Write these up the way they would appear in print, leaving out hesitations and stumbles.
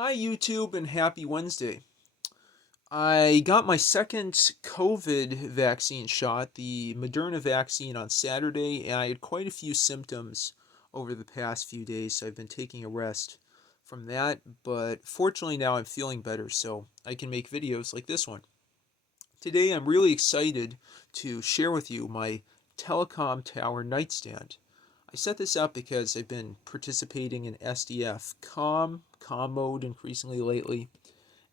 Hi YouTube and happy Wednesday. I got my second COVID vaccine shot, the Moderna vaccine, on Saturday, and I had quite a few symptoms over the past few days, so I've been taking a rest from that, but fortunately now I'm feeling better, so I can make videos like this one. Today I'm really excited to share with you my telecom tower nightstand. I set this up because I've been participating in SDF commode increasingly lately,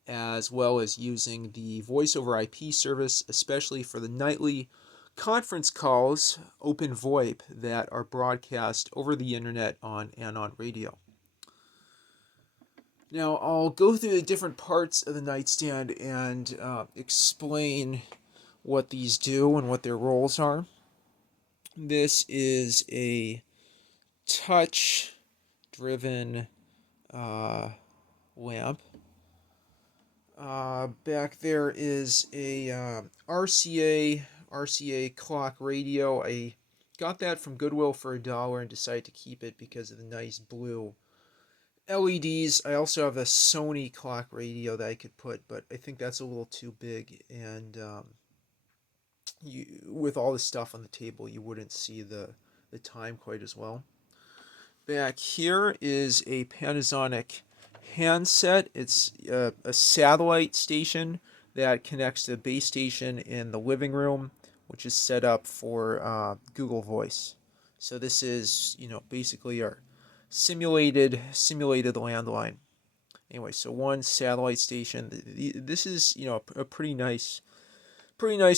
as well as using the voice over IP service, especially for the nightly conference calls, open VoIP, that are broadcast over the internet and on radio. Now, I'll go through the different parts of the nightstand and explain what these do and what their roles are. This is a touch driven lamp. Back there is a RCA clock radio. I got that from Goodwill for $1 and decided to keep it because of the nice blue LEDs. I also have a Sony clock radio that I could put, but I think that's a little too big, and with all the stuff on the table, you wouldn't see the time quite as well. Back here is a Panasonic handset. It's a satellite station that connects to the base station in the living room, which is set up for Google Voice. So this is, basically our simulated landline. Anyway, so one satellite station. This is, a pretty nice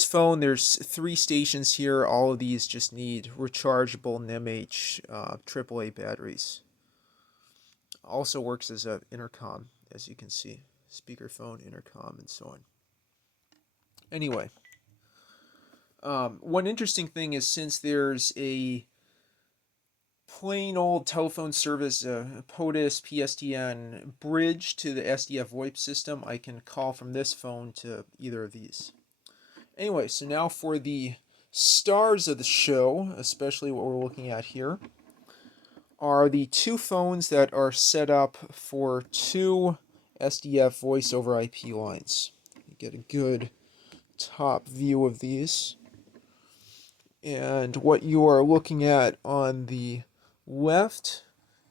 phone. There's 3 stations here. All of these just need rechargeable NIMH AAA batteries. Also works as an intercom, as you can see. Speakerphone, intercom, and so on. Anyway, one interesting thing is, since there's a plain old telephone service, POTUS, PSTN bridge to the SDF VoIP system, I can call from this phone to either of these. Anyway, so now for the stars of the show, especially what we're looking at here, are the 2 phones that are set up for 2 SDF voice over IP lines. You get a good top view of these. And what you are looking at on the left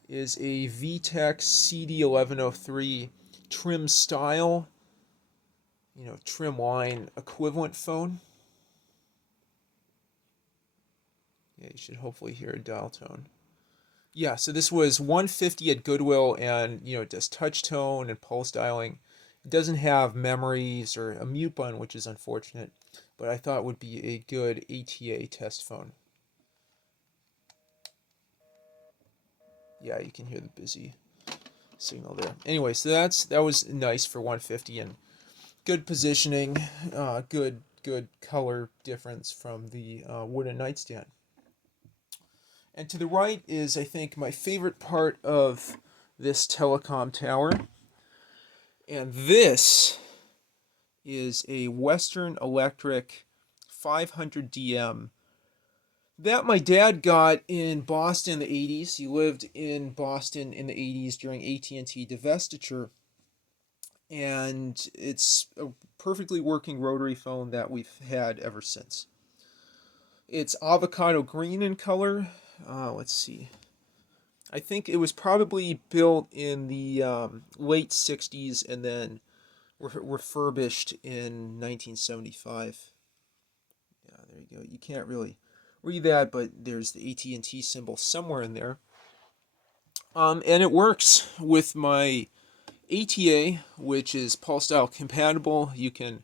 is a VTech CD1103 trim style, trim line equivalent phone. Yeah, you should hopefully hear a dial tone. Yeah, so this was $150 at Goodwill, and it does touch tone and pulse dialing. It doesn't have memories or a mute button, which is unfortunate, but I thought it would be a good ATA test phone. Yeah, you can hear the busy signal there. Anyway, so that was nice for $150 and good positioning, good color difference from the wooden nightstand. And to the right is, I think, my favorite part of this telecom tower. And this is a Western Electric 500DM that my dad got in Boston in the 80s. He lived in Boston in the 80s during AT&T divestiture. And it's a perfectly working rotary phone that we've had ever since. It's avocado green in color. Let's see. I think it was probably built in the late 60s and then refurbished in 1975. Yeah, there you go. You can't really read that, but there's the AT&T symbol somewhere in there. And it works with my ATA, which is pulse dial compatible. You can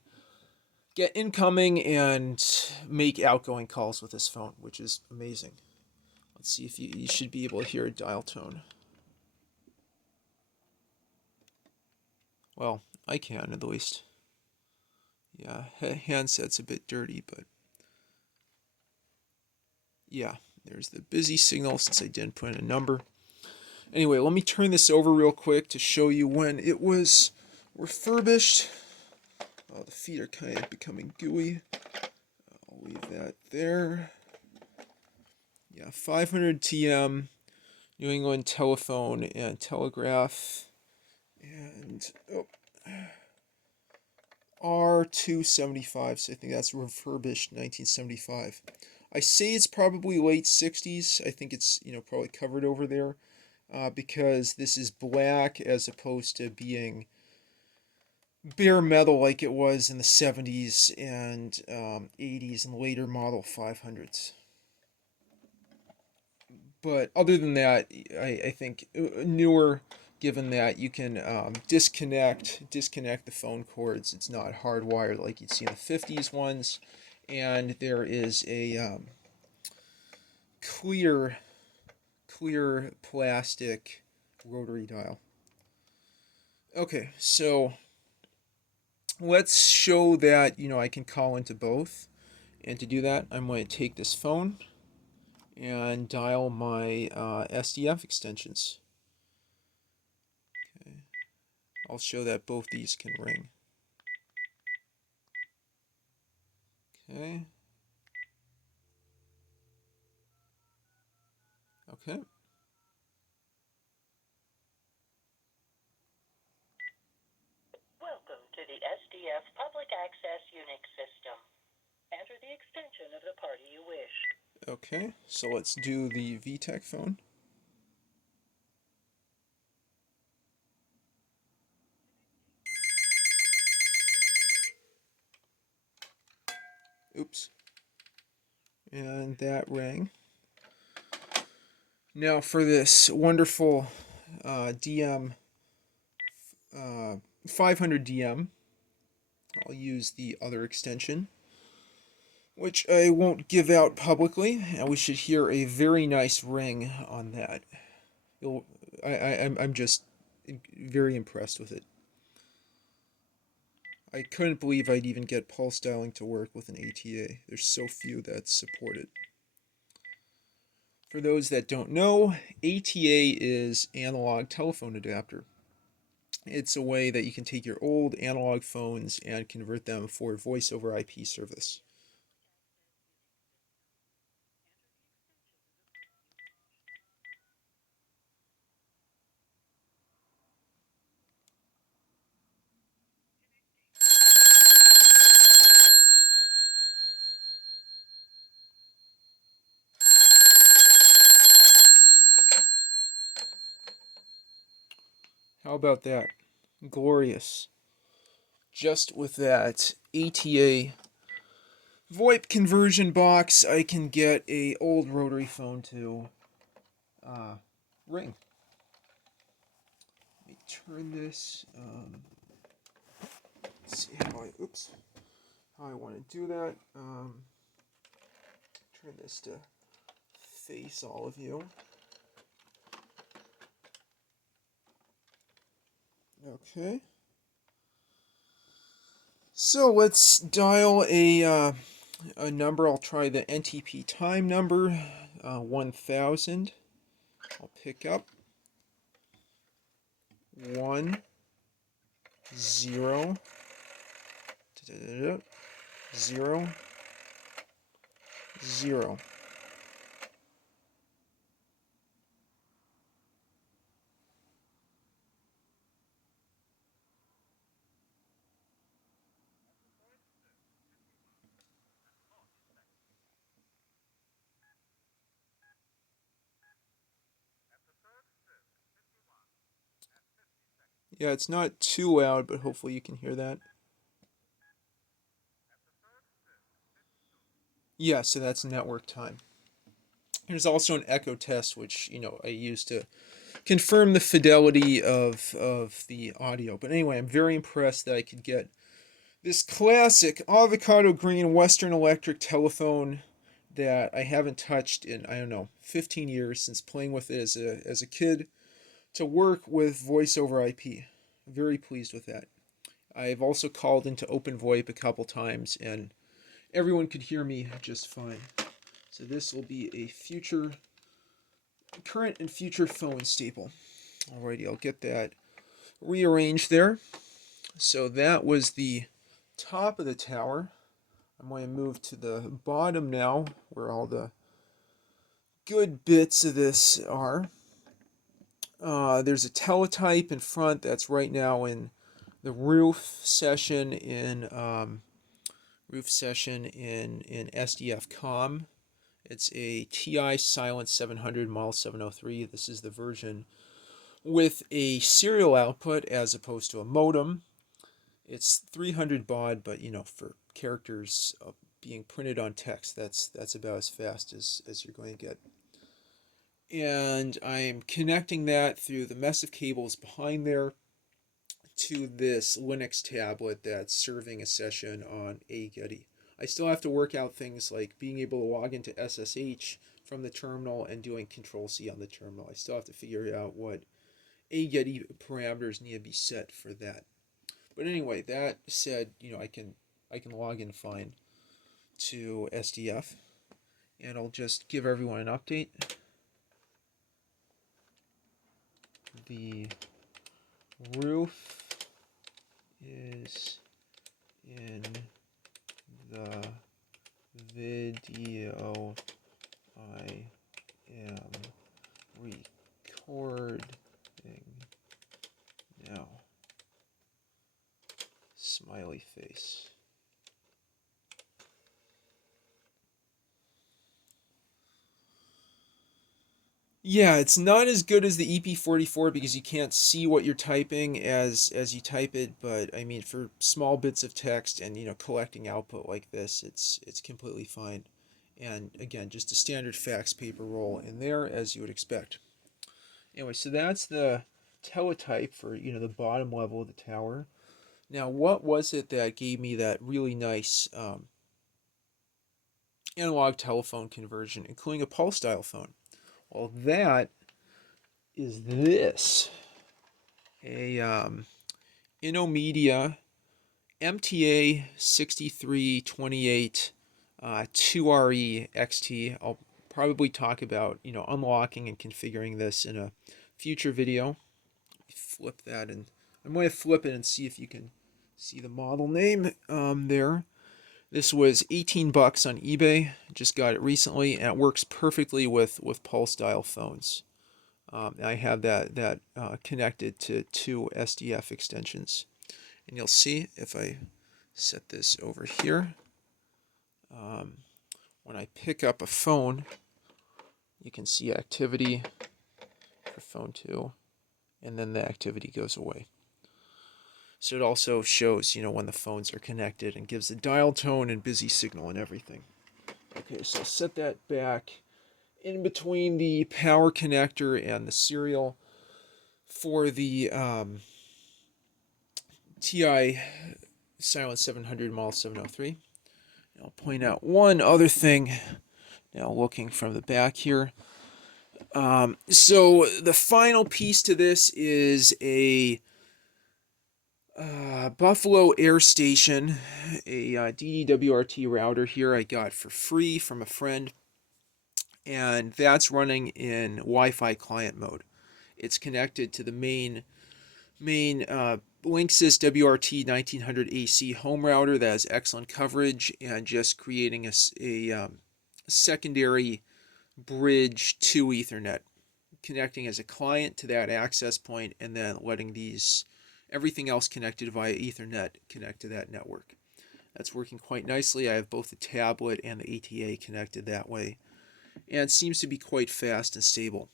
get incoming and make outgoing calls with this phone, which is amazing. Let's see if you should be able to hear a dial tone. Well, I can at least. Yeah, handset's a bit dirty, but yeah, there's the busy signal since I didn't put in a number. Anyway, let me turn this over real quick to show you when it was refurbished. Oh, the feet are kind of becoming gooey. I'll leave that there. Yeah, 500 TM, New England Telephone and Telegraph. And oh, R275, so I think that's refurbished 1975. I say it's probably late 60s. I think it's, probably covered over there, because this is black as opposed to being bare metal like it was in the 70s and 80s and later model 500s. But other than that, I think newer, given that you can disconnect the phone cords. It's not hardwired like you'd see in the 50s ones, and there is a clear plastic rotary dial. Okay, so let's show that I can call into both. And to do that, I'm going to take this phone and dial my SDF extensions. Okay. I'll show that both these can ring. Okay. Okay. Welcome to the SDF Public Access Unix System. Enter the extension of the party you wish. Okay, so let's do the VTech phone. Oops. And that rang. Now for this wonderful DM 500 DM, I'll use the other extension, which I won't give out publicly, and we should hear a very nice ring on that. I'm just very impressed with it. I couldn't believe I'd even get pulse dialing to work with an ATA. There's so few that support it. For those that don't know, ATA is analog telephone adapter. It's a way that you can take your old analog phones and convert them for voice over IP service. How about that? Glorious. Just with that ATA VoIP conversion box, I can get a old rotary phone to ring. Let me turn this. Let's see how I want to do that. Turn this to face all of you. Okay. So let's dial a number. I'll try the NTP time number, 1000. I'll pick up 1 0 0 0. Yeah, it's not too loud, but hopefully you can hear that. Yeah, so that's network time. There's also an echo test, which I use to confirm the fidelity of the audio. But anyway, I'm very impressed that I could get this classic avocado green Western Electric telephone that I haven't touched in, I don't know, 15 years since playing with it as a kid, to work with voice over IP. I'm very pleased with that. I've also called into Open VoIP a couple times, and everyone could hear me just fine. So this will be a current and future phone staple. Alrighty, I'll get that rearranged there. So that was the top of the tower. I'm going to move to the bottom now, where all the good bits of this are. There's a teletype in front that's right now in the roof session in SDF com. It's a TI Silent 700 Model 703. This is the version with a serial output as opposed to a modem. It's 300 baud, but for characters being printed on text, that's about as fast as you're going to get. And I'm connecting that through the mess of cables behind there to this Linux tablet that's serving a session on AGETI. I still have to work out things like being able to log into SSH from the terminal and doing Control-C on the terminal. I still have to figure out what AGETI parameters need to be set for that. But anyway, that said, I can log in fine to SDF, and I'll just give everyone an update. The roof is in the video I am recording now. Smiley face. Yeah, it's not as good as the EP44 because you can't see what you're typing as you type it, but I mean for small bits of text and collecting output like this, it's completely fine. And again, just a standard fax paper roll in there as you would expect. Anyway, so that's the teletype for the bottom level of the tower. Now, what was it that gave me that really nice analog telephone conversion, including a pulse dial phone? Well, that is this. A Innomedia MTA6328-2Re XT. I'll probably talk about, unlocking and configuring this in a future video. Flip that, and I'm going to flip it and see if you can see the model name there. This was 18 bucks on eBay. Just got it recently, and it works perfectly with pulse dial phones. I have that connected to two SDF extensions, and you'll see if I set this over here. When I pick up a phone, you can see activity for phone 2, and then the activity goes away. So it also shows, when the phones are connected and gives the dial tone and busy signal and everything. Okay, so set that back in between the power connector and the serial for the TI Silent 700 Model 703. I'll point out one other thing. Now looking from the back here. So the final piece to this is a Buffalo AirStation, a DD-WRT router here I got for free from a friend, and that's running in Wi-Fi client mode. It's connected to the main Linksys WRT 1900 AC home router that has excellent coverage, and just creating a secondary bridge to Ethernet, connecting as a client to that access point, and then letting everything else connected via Ethernet connect to that network. That's working quite nicely. I have both the tablet and the ATA connected that way, and it seems to be quite fast and stable.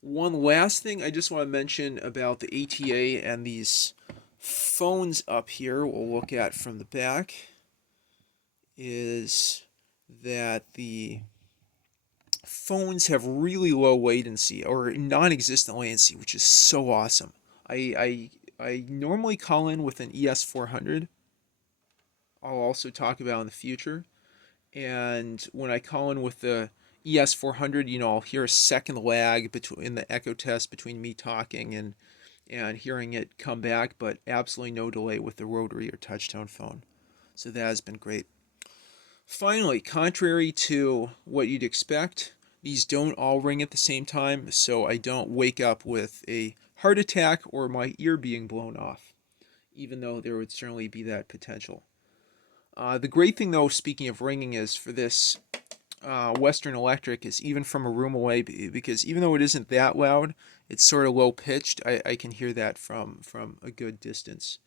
One last thing I just want to mention about the ATA and these phones up here we'll look at from the back is that the phones have really low latency or non-existent latency, which is so awesome. I normally call in with an ES400. I'll also talk about in the future. And when I call in with the ES400, I'll hear a second lag in the echo test between me talking and hearing it come back, but absolutely no delay with the rotary or touchtone phone. So that has been great. Finally, contrary to what you'd expect, these don't all ring at the same time, so I don't wake up with a heart attack or my ear being blown off, even though there would certainly be that potential. The great thing, though, speaking of ringing, is for this Western Electric is even from a room away, because even though it isn't that loud, it's sort of low pitched. I can hear that from a good distance.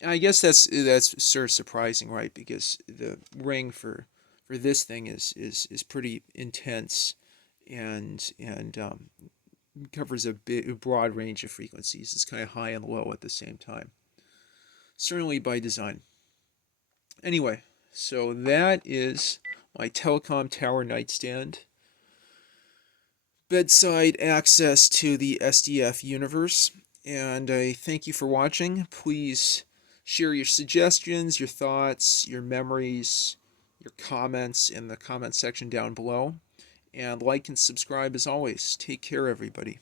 And I guess that's sort of surprising, right? Because the ring for this thing is pretty intense, and covers a broad range of frequencies. It's kind of high and low at the same time. Certainly by design. Anyway, so that is my telecom tower nightstand. Bedside access to the SDF universe. And I thank you for watching. Please share your suggestions, your thoughts, your memories, your comments in the comment section down below. And like and subscribe as always. Take care, everybody.